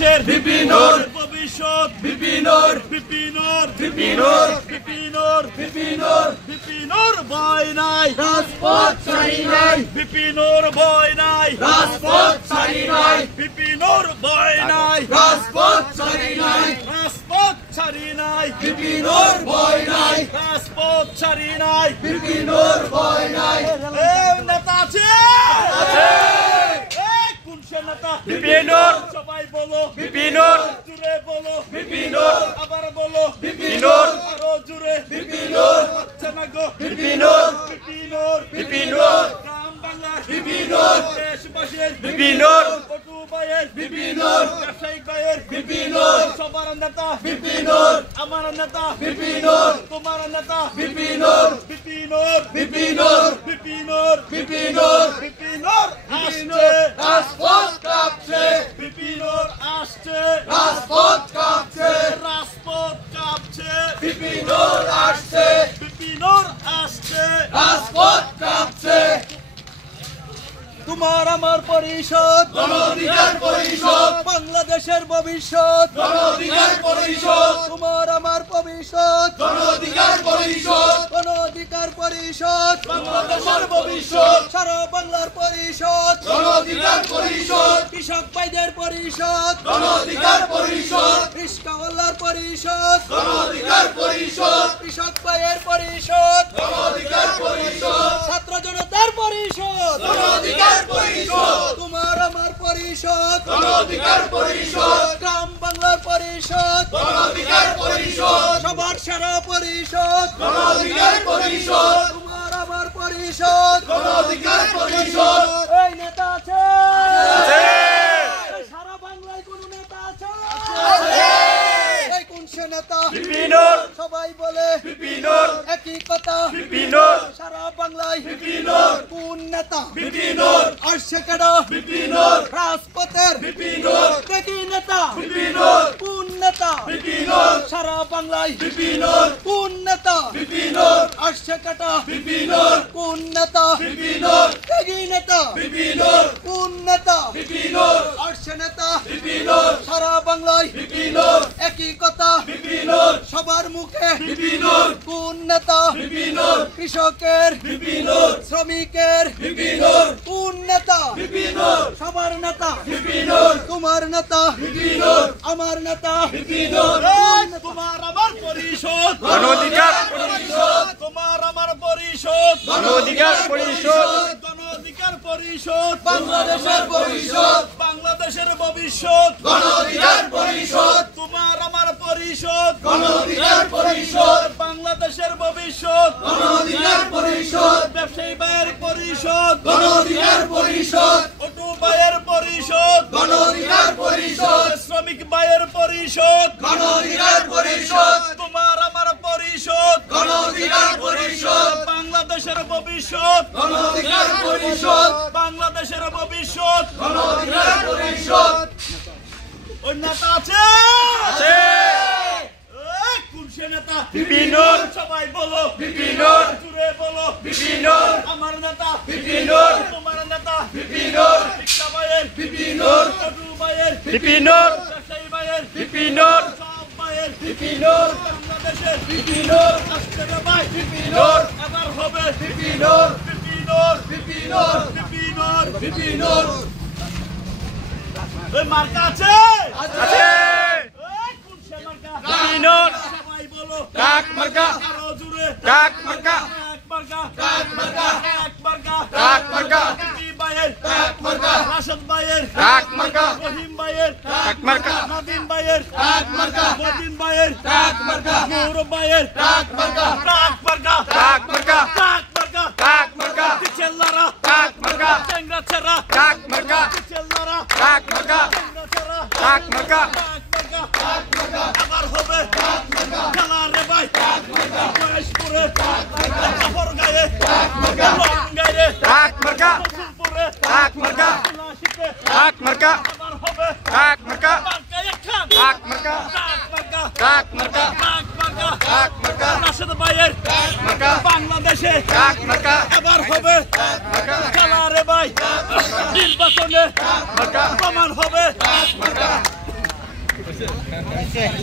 বিপিনর ভবিষ্যৎ বিপিনর বিপিনর বিপিনর বিপিনর বিপিনর বিপিনর ভয় নাই রাজপথ ছাড়ি নাই বিপিনর ভয় নাই রাজপথ ছাড়ি নাই বিপিনর ভয় নাই রাজপথ ছাড়ি নাই রাজপথ ছাড়ি নাই বিপিনর ভয় নাই রাজপথ ছাড়ি নাই বিপিনর ভয় নাই নেতা আছে বিপিনর সবাই বলো বিপিনর জুড়ে বলো বিপিনর আবার বলো বিপিনর আরো জুড়ে বিপিনর হচ্ছে না গো বিপিনর বিপিনর বিপিনর গ্রাম বাংলা বিপিনর দেশবাসীর বিপিনর পটু ভাইয়ের বিপিনর ব্যবসায়িক ভাইয়ের বিপিনর সবার নেতা বিপিনর আমার নেতা বিপিনর তোমার নেতা বিপিনর বিপিনর বিপিনর বিপিনর বিপিনর বিপিনর আসছে রাজপথ কাঁপছে বিপিনর আসছে রাজপথ কাঁপছে রাজপথ কাঁপছে বিপিনর আসছে বিপিনর আসছে রাজপথ কাঁপছে তোমার আমার পরিষদ গণ অধিকার পরিষদ বাংলাদেশের ভবিষ্যৎ গণ অধিকার পরিষদ তোমার আমার ভবিষ্যৎ গণ অধিকার পরিষদ গণ অধিকার পরিষদ বাংলাদেশের ভবিষ্যৎ সারা বাংলার পরিষদ গণ অধিকার পরিষদ কৃষক ভাইদের পরিষদ গণ অধিকার পরিষদ রিস্কাওয়ালার পরিষদ গণ অধিকার পরিষদ কৃষক ভাইয়ের পরিষদ গণ অধিকার পরিষদ ছাত্র জনতার পরিষদ গণ অধিকার পরিষদ তোমার আমার পরিষদ গণ অধিকার পরিষদ গ্রাম বাংলার পরিষদ গণ অধিকার পরিষদ সবার সেরা পরিষদ গণ অধিকার পরিষদ তোমার আমার পরিষদ গণ অধিকার পরিষদ এই নেতা আছে সারা বাংলায় কোন নেতা আছে এই কোন সে নেতা বিপিনর সবাই বলে বিপিনর একই কথা বিপিনর সারা বাংলায় বিপিনর কোন নেতা বিপিনর আসছে কেডা বিপিনর রাজপথের বিপিনর একই নেতা বিপিনর কোন নেতা বিপিনর সারা বাংলায় বিপিনর কোন নেতা বিপিনর আসছে কেডা বিপিনর কোন নেতা বিপিনর একই নেতা বিপিনর কোন নেতা বিপিনর আসছে নেতা বিপিনর সারা বাংলায় বিপিনর একই কথা বিপিনর সবার মুখে বিপিনর কোন নেতা বিপিনর কৃষকের বিপিনর শ্রমিকের বিপিনর কোন নেতা বিপিনর সবার নেতা বিপিনর তোমার নেতা বিপিনর আমার নেতা বিপিনর তোমার আমার পরিষদ গণ অধিকার পরিষদ তোমার আমার পরিষদ গণ অধিকার পরিষদ গণ অধিকার পরিষদ বাংলাদেশের পরিষদ বাংলাদেশের ভবিষ্যৎ গণ অধিকার পরিষদ তোমার আমার পরিষদ গণ অধিকার পরিষদ বাংলাদেশের ভবিষ্যৎ গণ অধিকার পরিষদ ব্যবসায়ী ভাইয়ের পরিষদ গণ অধিকার পরিষদ অটু ভাইয়ের পরিষদ গণ অধিকার পরিষদ শ্রমিক ভাইয়ের পরিষদ গণ অধিকার পরিষদ তোমার আমার পরিষদ গণ অধিকার পরিষদ বাংলাদেশের ভবিষ্যৎ গণ অধিকার পরিষদ বাংলাদেশের ভবিষ্যৎ গণ অধিকার পরিষদ ওই নেতা আছে কোন সে নেতা বিপিনর সবাই বলো বিপিনর জুড়ে বলো বিপিনর আমার নেতা বিপিনর তোমার নেতা বিপিনর শিক্ষা ভাইয়ের বিপিনর অটু ভাইয়ের বিপিনর ব্যবসায়ী ভাইয়ের বিপিনর সব ভাইয়ের বিপিনর বাংলাদেশের বিপিনর রাষ্ট্রের ভাই বিপিনর আবার হবে বিপিনর বিপিনর বিপিনর বিপিনর বিপিনর ওই মার্কা আছে আছে কোন সে মার্কা বিপিনর সবাই বলো কাক মার্কা আরো জুড়ে কাক মার্কা কাক মার্কা কাক মার্কা কাক মার্কা কাক মার্কা কি ভাইয়ের কাক মার্কা রাশিদ ভাইয়ের কাক মার্কা রহিম ভাইয়ের কাক মার্কা নাদিম ভাইয়ের কাক মার্কা মদিন ভাইয়ের কাক মার্কা নূর ভাইয়ের কাক মার্কা কাক মার্কা কাক মার্কা কাক মার্কা কাক মার্কা চেল্লারা কাক মার্কা চেংরা ছেড়া কাক মার্কা চেল্লারা কাক মার্কা চেংরা ছেড়া কাক মার্কা কাক মার্কা কাক মার্কা আবার হবে কাক মার্কা খেলা রে ভাই কাক মার্কা বয়সপুরে কাক মার্কা কাপড় গায়ে কাক মার্কা রং গায়ে কাক মার্কা সুপুরে কাক মার্কা লাশিতে কাক মার্কা আবার হবে কাক মার্কা কাক মার্কা কাক মার্কা কাক মার্কা কাক মার্কা কাক মার্কা রাশিদ ভাইয়ের কাক মার্কা বাংলাদেশে কাক মার্কা আবার হবে কাক মার্কা খেলা রে ভাই নির্বাচনে কাক মার্কা প্রমাণ হবে কাক মার্কা